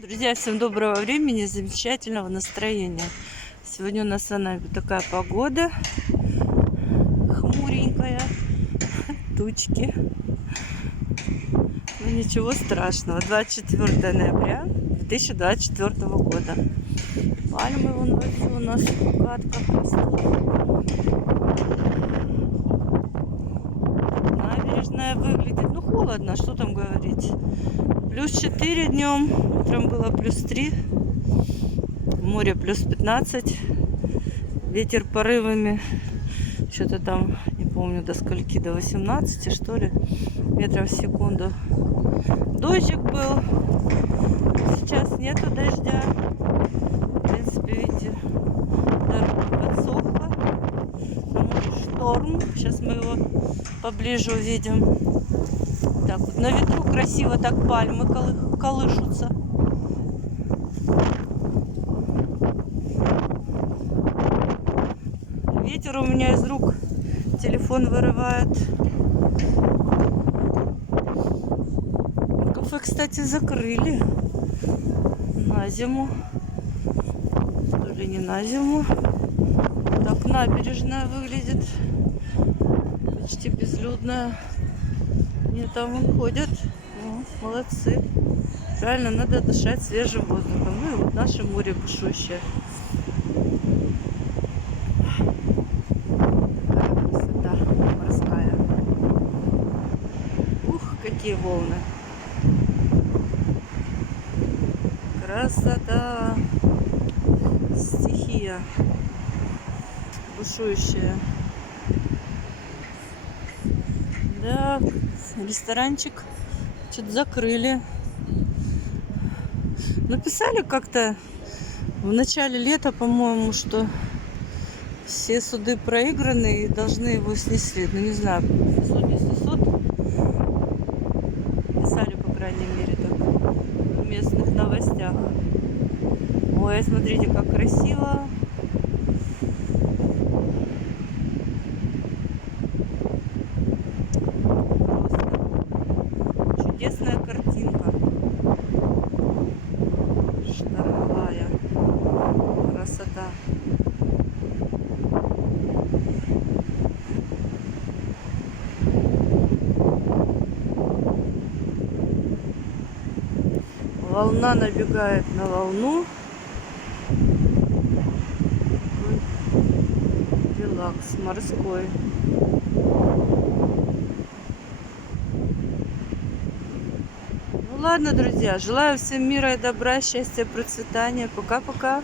Друзья, всем доброго времени, замечательного настроения. Сегодня у нас с вами такая погода, хмуренькая, тучки. Но ничего страшного. 24 ноября 2024 года. Пальмы вон у нас в катках растут. Набережная выглядит, холодно, что там говорить. Плюс 4 днем, утром было плюс 3, море плюс 15, ветер порывами, что-то там, не помню до скольки, до 18 что ли, метров в секунду. Дождик был, сейчас нету дождя, в принципе, видите, дорога подсохла, шторм, сейчас мы его поближе увидим. Так вот на ветру красиво так пальмы колышутся. Ветер у меня из рук телефон вырывает. Кафе, кстати, закрыли на зиму. То ли не на зиму. Так набережная выглядит. Почти безлюдная. Они там ходят. Молодцы. Правильно, надо дышать свежим воздухом. Ну и вот наше море бушующее. Такая красота морская. Ух, какие волны. Красота. Стихия бушующая. Да, ресторанчик что-то закрыли. Написали как-то в начале лета, по-моему, что все суды проиграны и должны его снесли. Ну, не знаю, суд, если суд. Писали, по крайней мере, так в местных новостях. Ой, смотрите, как красиво. Чудесная картинка. Штормовая красота. Волна набегает на волну. Релакс морской. Ну ладно, друзья, желаю всем мира и добра, счастья, процветания. Пока-пока.